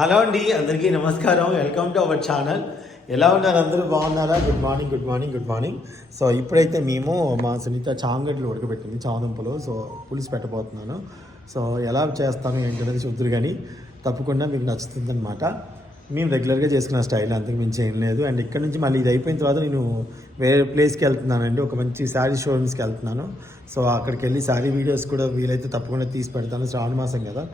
Hello అండి అందరికీ నమస్కారం. వెల్కమ్ టు అవర్ ఛానల్ ఎలా ఉన్నారు అందరూ? బాగున్నారా? Good morning good morning good morning so ఇప్పుడైతే మేము మా సునీత చాంగడ్లు ఉడకబెట్టింది చామదుంపలు. సో పులుసు పెట్టబోతున్నాను. సో ఎలా చేస్తాను ఏంటనేది చూద్దరు కానీ తప్పకుండా మీకు నచ్చుతుంది అనమాట మేము రెగ్యులర్గా చేసుకున్న స్టైల్ అంతకు మించి ఏం లేదు. అండ్ ఇక్కడ నుంచి మళ్ళీ ఇది అయిపోయిన తర్వాత నేను వేరే ప్లేస్కి వెళ్తున్నానండి. ఒక మంచి శారీ షోరూమ్స్కి వెళ్తున్నాను. సో అక్కడికి వెళ్ళి శారీ వీడియోస్ కూడా వీలైతే తప్పకుండా తీసి పెడతాను. శ్రావణ మాసం కదా.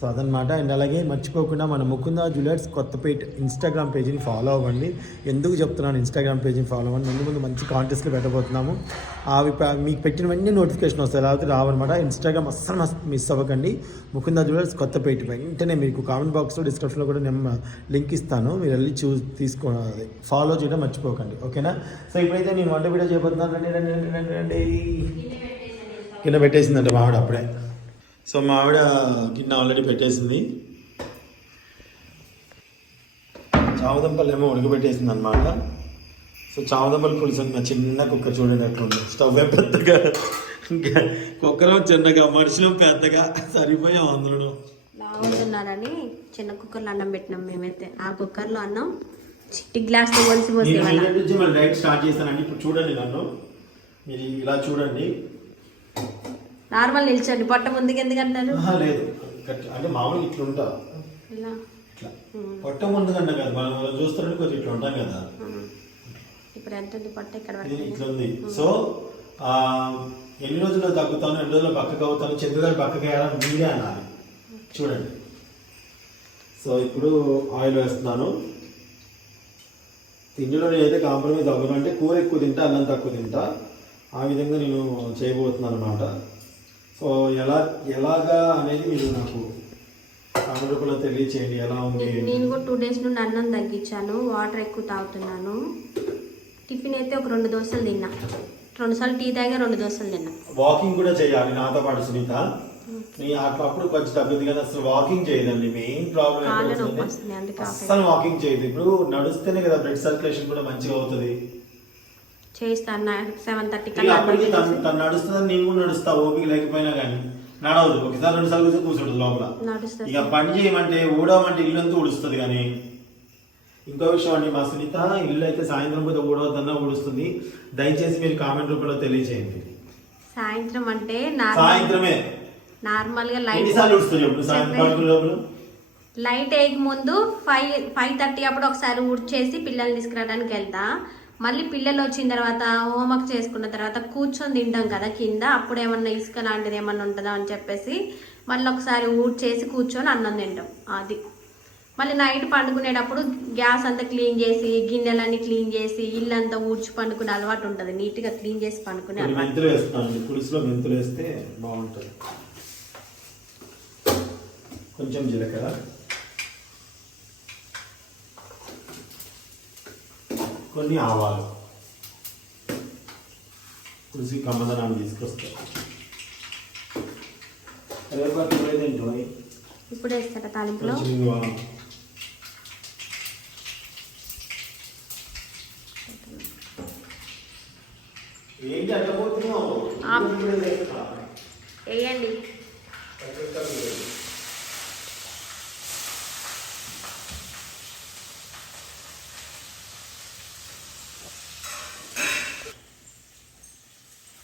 సో అదనమాట. అండ్ అలాగే మర్చిపోకుండా మన ముకుంద జ్యువెలర్స్ కొత్తపేట ఇన్స్టాగ్రామ్ పేజీని ఫాలో అవ్వండి. ఎందుకు చెప్తున్నాను ఇన్స్టాగ్రామ్ పేజీని ఫాలో అవ్వండి? ముందు ముందు మంచి కాంటెస్ట్లు పెట్టబోతున్నాము. అవి మీకు పెట్టిన వెంటనే నోటిఫికేషన్ వస్తాయి. లేకపోతే రావన్నమాట. ఇన్స్టాగ్రామ్ అస్సలు మస్ మిస్ అవ్వకండి. ముకుంద జ్యువెలర్స్ కొత్తపేట వెంటనే మీకు కామెంట్ బాక్స్లో డిస్క్రిప్షన్లో కూడా నేను లింక్ ఇస్తాను. మీరు వెళ్ళి చూ తీసుకో ఫాలో చేయడం మర్చిపోకండి. ఓకేనా? సో ఇప్పుడైతే నేను వంట వీడియో చేయబోతున్నాను. రండి రండి రండి రండి రండి. కింద పెట్టేసిందంట మావిడ అప్పుడే. సో మా ఆవిడ గిన్నె ఆల్రెడీ పెట్టేసింది. చామదుంపలు ఏమో ఉడకబెట్టేసింది అనమాట సో చామదుంపల పులుసు ఉన్న చిన్న కుక్కర్ చూడండి స్టవ్ పెద్దగా? ఇంకా కుక్కర్ చిన్నగా? మనుషులు పెద్దగా? సరిపోయాం అందరూ బాగుంటున్నారని చిన్న కుక్కర్లో అన్నం పెట్టినాం మేమైతే. ఆ కుక్కర్లో అన్నం చిట్టి గ్లాస్తో పోసి పోసి నేను ఇవ్వాల ఈ నుంచి మళ్ళీ డైట్ స్టార్ట్ చేశానండి ఇప్పుడు చూడండి నన్ను. మీరు ఇలా చూడండి. నార్మల్ నిల్చోండి పొట్ట ముందుకు ఎందుకు అంటారు లేదు. అంటే మామూలుగా ఇట్లా ఉంటా. ఇలా. ఇట్లా. పొట్ట ముందు కన్నా కదా మనం చూస్తుంటే కొంచెం ఇట్లా ఉంటాం కదా. ఇప్పుడు ఎంత ఉంది పొట్ట ఇక్కడ ఇట్లా ఉంది. సో ఎన్ని రోజుల్లో తగ్గుతాను ఎన్ని రోజుల్లో పక్కకు అవుతాను చంద్రగారు పక్కకి వేయాలని మీరే అనాలి. చూడండి. సో ఇప్పుడు ఆయిల్ వేస్తున్నాను. ఇందులో నేనైతే కాంప్రమైజ్ అవ్వను. అంటే కూర ఎక్కువ తింటా అన్నం తక్కువ తింటా. ఆ విధంగా నేను చేయబోతున్నాను అనమాట సో ఎలా ఎలాగా అనేది మీరు నాకు కామెంట్ రూపంలో తెలియచేయండి ఎలా ఉంది నేను కూడా టూ డేస్ నుండి అన్నం తగ్గించాను వాటర్ ఎక్కువ తాగుతున్నాను. టిఫిన్ అయితే ఒక రెండు దోశలు తిన్నా. రెండు సార్లు టీ తాగా రెండు దోశలు తిన్నా. వాకింగ్ కూడా చేయాలి నాతో పాటు సునీత. నీ అప్పుడు కొంచెం తగ్గుద్ది కదా అసలు వాకింగ్ చేయదండి మెయిన్ ప్రాబ్లం. అస్సలు వాకింగ్ చేయదు. ఇప్పుడు నడుస్తేనే కదా బ్లడ్ సర్క్యులేషన్ కూడా మంచిగా అవుతుంది. చేస్తాను సెవెన్ థర్టీ నడుస్తుందని నేను కూడా నడుస్తా ఓపిక లేకపోయినా కానీ. నడవదు. ఒకసారి రెండు సార్లు కూర్చోడు లోపల. నడుస్తుంది ఇక పని చేయమంటే ఊడమంటే ఇల్లు అంతా ఊడుస్తుంది కానీ. ఇంకో విషయం అండి మా సునీత ఇల్లు అయితే సాయంత్రం పూట ఊడవద్దన్నా ఊడుస్తుంది. దయచేసి మీరు కామెంట్ రూపంలో తెలియచేయండి సాయంత్రం అంటే సాయంత్రమే. నార్మల్గా లైట్ లైట్ వేయక ముందు ఫైవ్ ఫైవ్ థర్టీ అప్పుడు ఒకసారి ఊడ్చేసి పిల్లల్ని తీసుకురావడానికి వెళ్తా. మళ్ళీ పిల్లలు వచ్చిన తర్వాత హోంవర్క్ చేసుకున్న తర్వాత కూర్చొని తింటాం కదా కింద అప్పుడు ఏమన్నా ఇసుక లాంటిది ఏమన్నా ఉంటుందా అని చెప్పేసి మళ్ళీ ఒకసారి ఊడ్చేసి కూర్చొని అన్నం తింటాం అది. మళ్ళీ నైట్ పండుకునేటప్పుడు గ్యాస్ అంతా క్లీన్ చేసి గిన్నెలన్నీ క్లీన్ చేసి ఇల్లు అంతా ఊడ్చి పండుకునే అలవాటు ఉంటుంది. నీట్గా క్లీన్ చేసి పండుకునే అలవాటు. మెంతులు వేస్తున్నాను పులుసులో మెంతులు వేస్తే బాగుంటుంది. కొంచెం జీలకర్ర. కొన్ని ఆవాలు. పులుసు కమ్మదనాన్ని తీసుకొస్తా. రేపటి ఏంటో ఇప్పుడు వేస్తారా తాలింపులో. ఏంటి అట్లా పోతున్నావు. వేయండి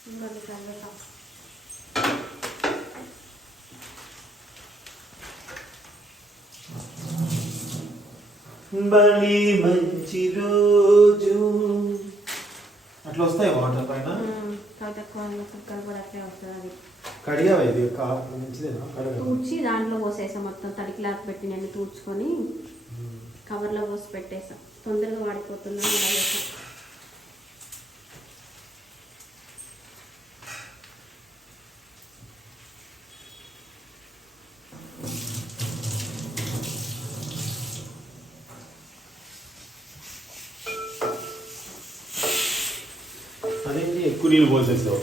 ఇంకొన్ని కరివేపాకు. బలి మంచి రోజు. అట్లా వస్తాయి వాటర్ పైన? ఉమ్, తర్వాత కోళ్ళ కుక్కర్ కూడా అట్లే వస్తుంది అది కడిగా ఇది? మంచిదేనా? తూడ్చి దాంట్లో పోసేసాం మొత్తం తడి క్లాత్ పెట్టి నేను తూడ్చుకొని కవర్లో పోసి పెట్టేసాం. తొందరగా వాడిపోతున్నాం అలాగే అదేంటి ఎక్కువ నీళ్ళు పోసేసావు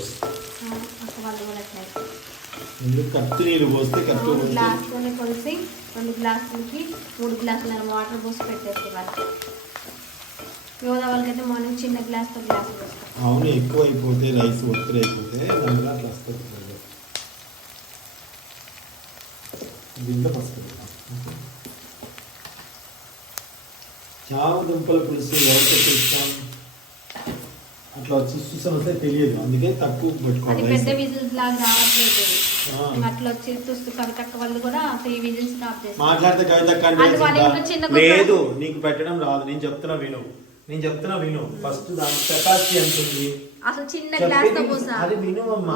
ఎందుకు కత్తి నీళ్ళు పోస్తే కత్తి గ్లాసులని కొలిసి రెండు గ్లాసులకి మూడు గ్లాసుల వాటర్ పోసి పెట్టేస్తే వాళ్ళు. యోగా వాళ్ళకైతే మార్నింగ్ చిన్న గ్లాస్తో గ్లాస్ పోస్తాం అవును ఎక్కువ అయిపోతే రైస్ ఒత్తిడి అయిపోతే దాంట్లో అట్లా వస్తుంది దీంట్లో పసుపు చామ దుంపల పులుసు ఎవరికి ఇష్టం? చూసాను వస్తే తెలియదు. అందుకే తక్కువ పెట్టుకోవాలి. పెద్ద. విజిల్స్ లాగా రావట్లేదు. అట్లా వచ్చి చూస్తూ కవితక్క వాళ్ళు కూడా త్రీ విజిల్స్ ఆఫ్ చేస్తారు. మాట్లాడితే కవిత ఇంట్లో. లేదు నీకు పెట్టడం రాదు. నేను చెప్తున్నా విను. నేను చెప్తున్నా విను. ఫస్ట్ దాని కెపాసిటీ ఎంత ఉంది? అసలు చిన్న గ్లాస్తో చెప్పేది పోసా? అది విను అమ్మా.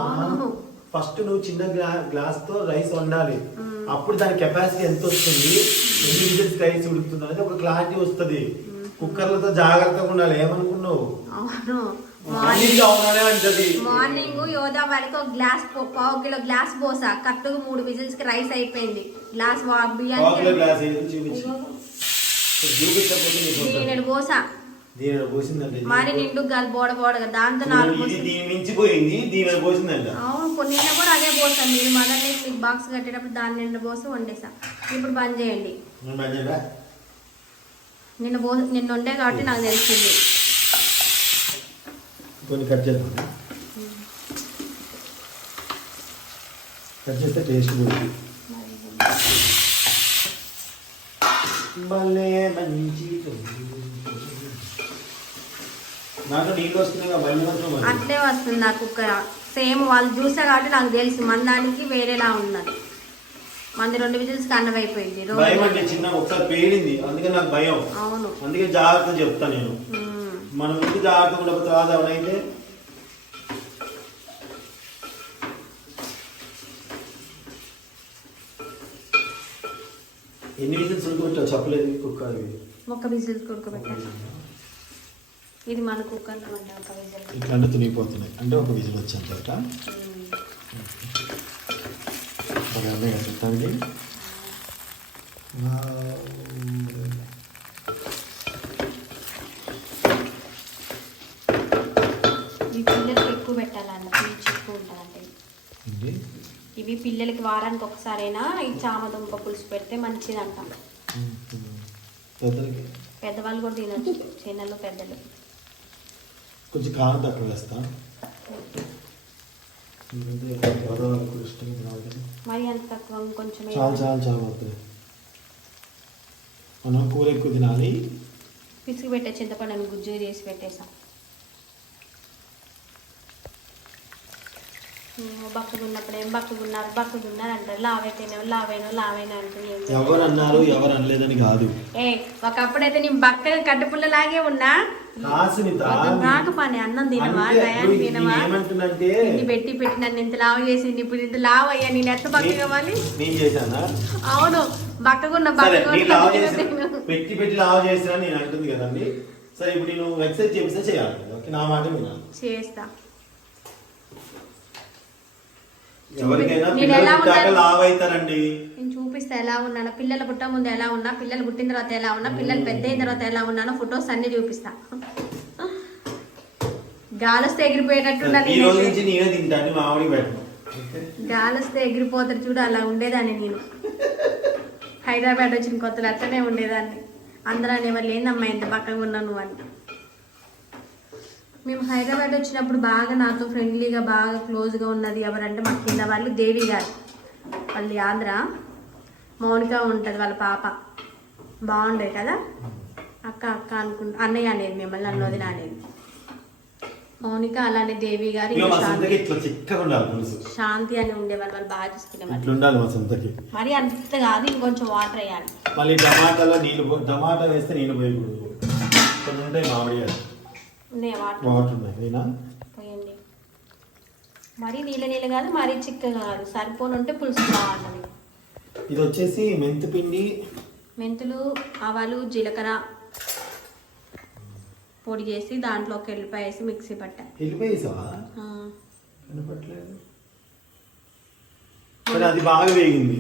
ఫస్ట్ నువ్వు చిన్న గ్లా- గ్లాస్తో రైస్ వండాలి. అప్పుడు దాని కెపాసిటీ ఎంత వస్తుంది? ఎన్ని విజిల్స్ రైస్ ఉడుకుతుంది? అనేది ఒక క్లారిటీ వస్తుంది. కుక్కర్లతో జాగ్రత్తగా ఉండాలి. ఏమనుకున్నావు? అవును. మార్నింగ్ యోధా వాళ్ళకి ఒక గ్లాస్ పో- పావు కిలో గ్లాస్ పోసా. కరెక్ట్గా మూడు విజిల్స్కి రైస్ అయిపోయింది. గ్లాస్. దీని పోసా. మరి నిండు గాలి బోడ బోడగా దాంతో నాలుగు అవును కూడా అదే పోసాను మీరు మదర్ మీకు బాక్స్ కట్టేటప్పుడు దాని నిండా పోసి వండేసా. ఇప్పుడు బంద్ చేయండి. నిన్న పో నిన్న వండే కాబట్టి నాకు తెలిసింది. కొన్ని కట్ చేద్దాం. కట్ చేస్తే టేస్ట్ పోతుంది. భలే మంచి నాకు నీళ్ళు వస్తున్నాయి. అట్లే వస్తుంది నాకు కుక్కర్. సేమ్ వాళ్ళు చూసా కాబట్టి నాకు తెలుసు మన దానికి వేరేలా ఉన్నది. మంది రెండు విజిల్స్ కన్నం అయిపోయింది భయం అంటే చిన్న ఒకసారి పేరింది అందుకే నాకు భయం. అవును. అందుకే జాగ్రత్త చెప్తా నేను. మనం ఎందుకు జాగ్రత్త ఉండకపోతే ఎన్ని విజిల్స్ ఉడుకోబెట్టావు చెప్పలేదు కుక్క అది. ఒక విజిల్ కొడుకోబెట్టాను ఇది మన ఒక విజిల్. ఇట్లా అంటే అంటే ఒక విజిల్. బాగా కదా చూడటానికి ఈ పిల్లలకి ఎక్కువ పెట్టాలన్న పీచు ఎక్కువ ఉంటుందంటే ఏంటి ఇవి పిల్లలకి వారానికి ఒకసారైనా ఈ చామదుంప పులుసు పెడితే మంచిదంట. పెద్దలకి? పెద్దవాళ్ళు కూడా తినొచ్చు. చిన్నలు పెద్దలు. కొంచెం కారం తక్కువ వేస్తా. మరి అంత తక్కువ కొంచెం చాలు చాలు చాలు వద్దు. మనం కూర ఎక్కువ తినాలి. పిసికి పెట్టే చింతపండుని గుజ్జు చేసి పెట్టేసాం. బక్కగున్నప్పుడు ఏం బక్కగున్నారు బక్కగున్నారు అంటారు. లావైతేనే లావైనా లావైనా అంటారు. ఏం చేస్తారు? ఎవరు అన్నారు ఎవరు అనలేదని కాదు. ఏ ఒకప్పుడైతే నేను బక్కగా కట్టుపుల్లలాగే ఉన్నా. కాసునిత నాకు పని అన్నం తినవా? తినవా? పెట్టి పెట్టి నన్ను ఇంత లావు చేసింది ఇప్పుడు ఇంత లావు అయ్యా నేను ఎట్లా బక్కగా వాలి నేను చేశానా? అవును. బక్కగున్న. పెట్టి పెట్టి లావ్ చేసినా నేను అంటుంది కదండి. సరే ఇప్పుడు నేను ఎక్సర్సైజ్ చేపిస్తే చేయాలి. ఓకే నా మాట వినాలి. చేస్తా. నేను చూపిస్తా ఎలా ఉన్నాను? పిల్లలు పుట్ట ముందు ఎలా ఉన్నా? పిల్లలు పుట్టిన తర్వాత ఎలా ఉన్నా? పిల్లలు పెద్ద అయిన తర్వాత ఎలా ఉన్నానో ఫొటోస్ అన్ని చూపిస్తా. గాలొస్తే ఓకే? గాలొస్తే ఎగిరిపోతారు చూడు అలా ఉండేదాన్ని నేను. హైదరాబాద్ వచ్చిన కొత్తలో అట్లనే ఉండేదాన్ని. అందరూ అనేవాళ్ళు ఏందమ్మా ఎంత బక్కగా ఉన్నావు నువ్వు అని. మేము హైదరాబాద్ వచ్చినప్పుడు బాగా నాతో ఫ్రెండ్లీగా బాగా క్లోజ్గా ఉన్నది ఎవరంటే మా కింద వాళ్ళు దేవి గారు. వాళ్ళది ఆంధ్ర. మౌనిక ఉంటుంది వాళ్ళ పాప. బాగుండే కదా? అక్క అక్క అనుకుంటా అన్నయ్య అనేది మిమ్మల్ని నన్ను వదిన అనేది. మౌనిక అలానే దేవి గారు శాంతి. అని ఉండేవాళ్ళు వాళ్ళు బాగా చూసుకునేవాళ్ళు. సొంతకి. మరి అంత కాదు ఇంకొంచెం వాటర్ వేయాలి. మళ్ళీ టమాటాలో నీళ్ళు టమాటా వేస్తే నీళ్ళు పోయకూడదు. కొన్ని ఉంటాయి మామిడి ఉన్నాయి వాటర్? వాటర్ ఉన్నాయి. పోయండి. మరి నీళ్ళ నీళ్ళు కాదు మరీ చిక్కగా కాదు. సరిపోను ఉంటే పులుసు బాగుంటుంది ఇది వచ్చేసి మెంతిపిండి. మెంతులు ఆవాలు జీలకర్ర పొడి చేసి దాంట్లో ఒక ఎల్లిపాయ వేసి మిక్సీ పట్టా. అది బాగా వేగింది.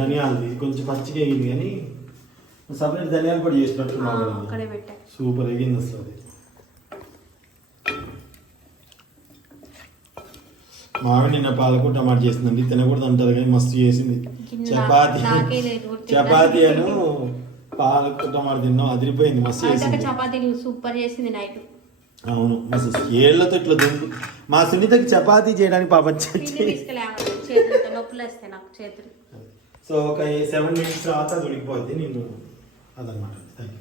ధనియాలది. కొంచెం పచ్చిగా వేగింది కానీ సపరేట్ ధనియాలు పొడి పెట్టా. సూపర్ వేగింది అసలు అది. మామిడి నిన్న పాలకు టమాటా చేసిందండి. తినకూడదు అంటారు కానీ మస్తు చేసింది. చపాతి చపాతి అను పాలకు టమాటా తిన్నాం. అదిరిపోయింది మస్తు చేసింది. చపాతీలు సూపర్ చేసింది నైట్. అవును మస్తు ఏళ్ళతో ఇట్లా దుంపు మా సునీతకి చపాతీ చేయడానికి పాపం సో ఒక సెవెన్ మినిట్స్ తర్వాత ఉడికిపోద్ది నేను అదనమాట. థ్యాంక్ యూ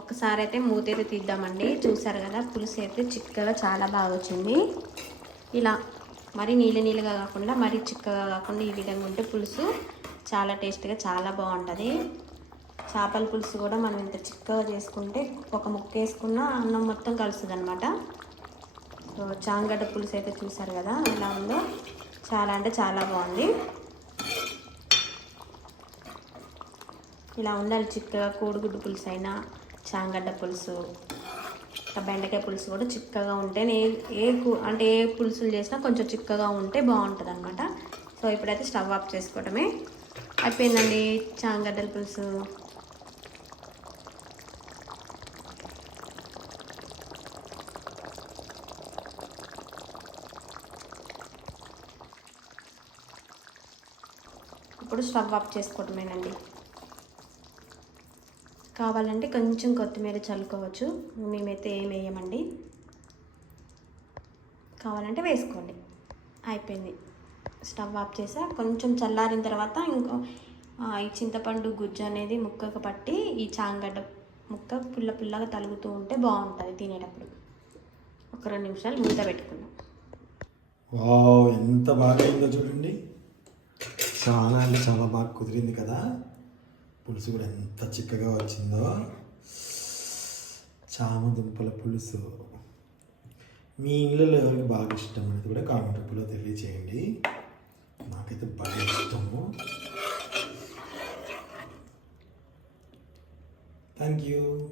ఒక్కసారి అయితే మూత అయితే తీద్దామండి. చూసారు కదా పులుసు అయితే చిక్కగా చాలా బాగా వచ్చింది ఇలా మరి నీళ్ళ నీళ్ళగా కాకుండా మరీ చిక్కగా కాకుండా ఈ విధంగా ఉంటే పులుసు చాలా టేస్ట్గా చాలా బాగుంటుంది. చేపల పులుసు కూడా మనం ఇంత చిక్కగా చేసుకుంటే ఒక ముక్క వేసుకున్న అన్నం మొత్తం కలుస్తుంది అనమాట సో చాంగడ్డ పులుసు అయితే చూసారు కదా ఎలా ఉందో? చాలా అంటే చాలా బాగుంది. ఇలా ఉండాలి చిక్కగా కోడిగుడ్డు పులుసు అయినా చాంగడ్డ పులుసు. బెండకాయ పులుసు కూడా చిక్కగా ఉంటే ఏ ఏ అంటే ఏ పులుసులు చేసినా కొంచెం చిక్కగా ఉంటే బాగుంటుంది అనమాట సో ఇప్పుడైతే స్టవ్ ఆఫ్ చేసుకోవటమే. అయిపోయిందండి చాంగడ్డల పులుసు. ఇప్పుడు స్టవ్ ఆఫ్ చేసుకోవటమేనండి. కావాలంటే కొంచెం కొత్తిమీర చల్లుకోవచ్చు. మేమైతే ఏం వేయమండి. కావాలంటే వేసుకోండి. అయిపోయింది. స్టవ్ ఆఫ్ చేసా. కొంచెం చల్లారిన తర్వాత ఇంకో ఈ చింతపండు గుజ్జు అనేది ముక్కకు పట్టి ఈ చాంగడ్డ ముక్క పుల్ల పుల్లగా తలుగుతూ ఉంటే బాగుంటుంది తినేటప్పుడు. ఒక రెండు నిమిషాలు మూత పెట్టుకుందాం. వావ్ ఎంత బాగా అయిందో చూడండి. చాలా అంటే చాలా బాగా కుదిరింది కదా. పులుసు కూడా ఎంత చిక్కగా వచ్చిందో. చామ దుంపల పులుసు. మీ ఇళ్ళలో ఎవరికి బాగా ఇష్టం అనేది కూడా కామెంట్ రూపంలో తెలియచేయండి. నాకైతే బాగా ఇష్టము. Thank you.